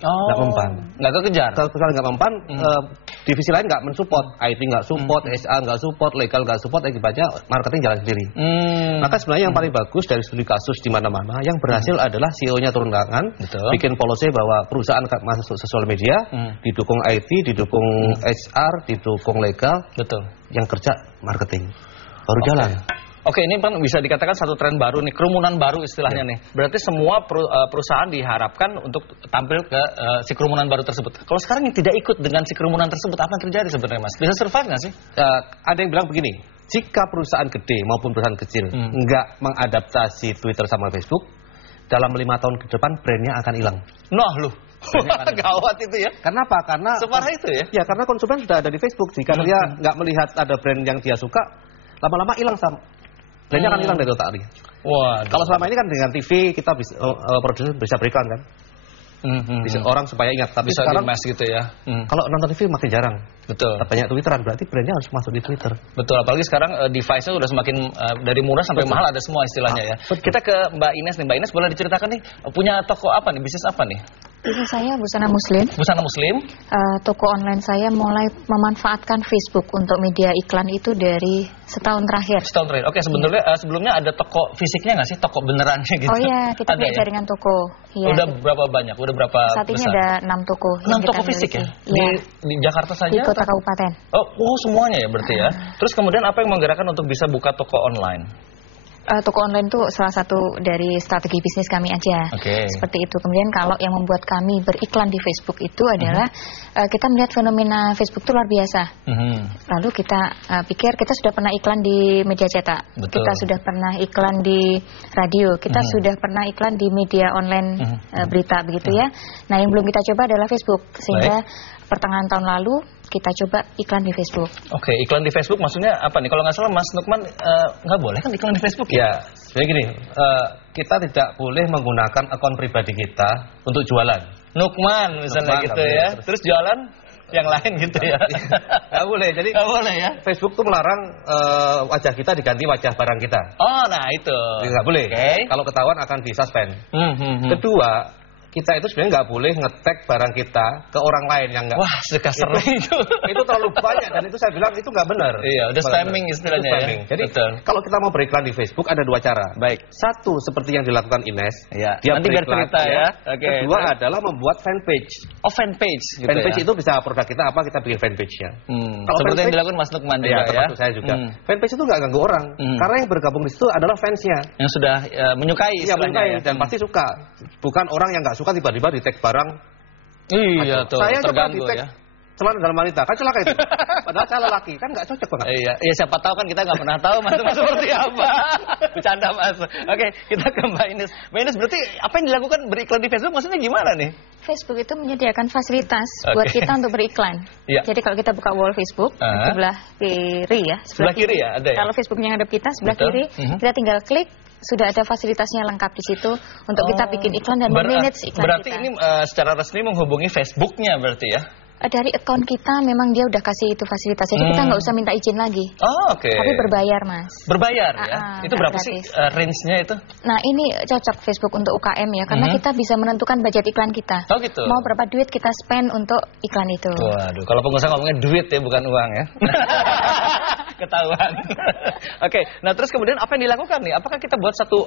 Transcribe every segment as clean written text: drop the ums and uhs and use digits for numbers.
nggak mempan. Nggak kekejar. Kalau nggak mempan, divisi lain nggak mensupport, IT nggak support, HR nggak support, legal nggak support, akibatnya marketing jalan sendiri. Maka sebenarnya yang paling bagus dari studi kasus di mana-mana, yang berhasil adalah CEO-nya turun tangan, bikin policy bahwa perusahaan masuk sosial media, didukung IT, didukung HR, didukung legal, yang kerja marketing, baru jalan. Oke, ini kan bisa dikatakan satu tren baru nih, kerumunan baru istilahnya nih. Berarti semua perusahaan diharapkan untuk tampil ke si kerumunan baru tersebut. Kalau sekarang yang tidak ikut dengan si kerumunan tersebut, apa yang terjadi sebenarnya, Mas? Bisa survive nggak sih? Ada yang bilang begini, jika perusahaan gede maupun perusahaan kecil nggak mengadaptasi Twitter sama Facebook, dalam 5 tahun ke depan brandnya akan hilang. Nah, loh. Gawat itu ya. Kenapa? Karena separah itu ya? Ya, karena konsumen sudah ada di Facebook. Jika dia nggak melihat ada brand yang dia suka, lama-lama hilang sama. Brandnya akan hilang dari otak dia. Wah. Kalau selama ini kan dengan TV kita bisa produser bisa beriklan kan. Bisa orang supaya ingat. Tapi bisa sekarang gitu ya. Kalau nonton TV makin jarang. Betul. Banyak Twitteran, berarti brandnya harus masuk di Twitter. Betul. Apalagi sekarang device-nya udah semakin dari murah sampai mahal ada semua istilahnya ya. Kita ke Mbak Ines nih. Mbak Ines boleh diceritakan nih punya toko apa nih? Bisnis apa nih? Bisnis saya Busana Muslim. Busana Muslim. Toko online saya mulai memanfaatkan Facebook untuk media iklan itu dari setahun terakhir. Setahun terakhir. Oke, sebenarnya sebelumnya ada toko fisiknya nggak sih? Toko benerannya gitu? Oh iya, kita punya jaringan toko. Ya, udah berapa banyak? Udah berapa saat ini besar? Ada 6 toko. 6 toko fisik ya? Di Jakarta saja? Di kota kabupaten. Oh, semuanya ya berarti ya? Terus kemudian apa yang menggerakkan untuk bisa buka toko online? Toko online itu salah satu dari strategi bisnis kami aja. Seperti itu. Kemudian kalau yang membuat kami beriklan di Facebook itu adalah kita melihat fenomena Facebook itu luar biasa. Lalu kita pikir kita sudah pernah iklan di media cetak. Kita sudah pernah iklan di radio. Kita sudah pernah iklan di media online berita begitu ya. Nah, yang belum kita coba adalah Facebook. Sehingga pertengahan tahun lalu kita coba iklan di Facebook. Oke, iklan di Facebook maksudnya apa nih? Kalau nggak salah Mas Nukman nggak boleh kan iklan di Facebook ya? Ya, sebenarnya gini, kita tidak boleh menggunakan akun pribadi kita untuk jualan. Nukman misalnya gitu ya. Terus jualan yang lain gitu ya? Nggak boleh. Jadi nggak boleh ya? Facebook tuh melarang wajah kita diganti wajah barang kita. Oh, nah itu. Nggak boleh. Kalau ketahuan akan disuspend. Kedua, kita itu sebenarnya nggak boleh nge-tag barang kita ke orang lain yang nggak. Wah, sekasar itu. Itu terlalu banyak dan itu saya bilang itu nggak benar. Iya, udah spamming istilahnya ya. Jadi kalau kita mau beriklan di Facebook ada 2 cara. Baik. Satu seperti yang dilakukan Ines. Iya. Dia nanti biar cerita ya. Kedua adalah membuat fanpage. Oh, fanpage gitu fanpage ya. Itu bisa produk kita apa, kita bikin fanpage-nya. Kalau seperti yang dilakukan Mas Nukman juga ya. Termasuk saya juga. Fanpage itu nggak ganggu orang. Karena yang bergabung di situ adalah fansnya. Yang sudah menyukai istilahnya. Dan pasti suka. Bukan orang yang nggak suka tiba-tiba di-tag barang. Iya tuh, saya terganggu ya. Celana dalam wanita, kan celaka itu. Padahal saya lelaki, kan nggak cocok banget. Iya, siapa tahu kan kita nggak pernah tahu Mas seperti apa. Bercanda Mas. Oke, kita ke Mbak Ines. Mbak Ines, berarti apa yang dilakukan beriklan di Facebook maksudnya gimana nih? Facebook itu menyediakan fasilitas buat kita untuk beriklan. Jadi kalau kita buka wall Facebook, sebelah kiri ya. Sebelah kiri ya, ada ya? Kalau Facebooknya ngadep kita, sebelah kiri, kita tinggal klik. Sudah ada fasilitasnya lengkap di situ untuk kita bikin iklan dan manage iklan berarti kita. Ini secara resmi menghubungi Facebooknya berarti ya? Dari account kita memang dia udah kasih itu fasilitas, jadi kita nggak usah minta izin lagi. Oh, oke. Tapi berbayar Mas. Berbayar ya? Itu berapa sih range-nya itu? Nah ini cocok Facebook untuk UKM ya, karena kita bisa menentukan budget iklan kita. Oh gitu. Mau berapa duit kita spend untuk iklan itu. Waduh, kalau pengusaha ngomongnya duit ya, bukan uang ya. Ketahuan. Oke, nah terus kemudian apa yang dilakukan nih? Apakah kita buat satu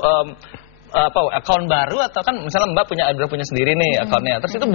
akun baru atau kan misalnya Mbak udah punya sendiri nih akunnya, terus itu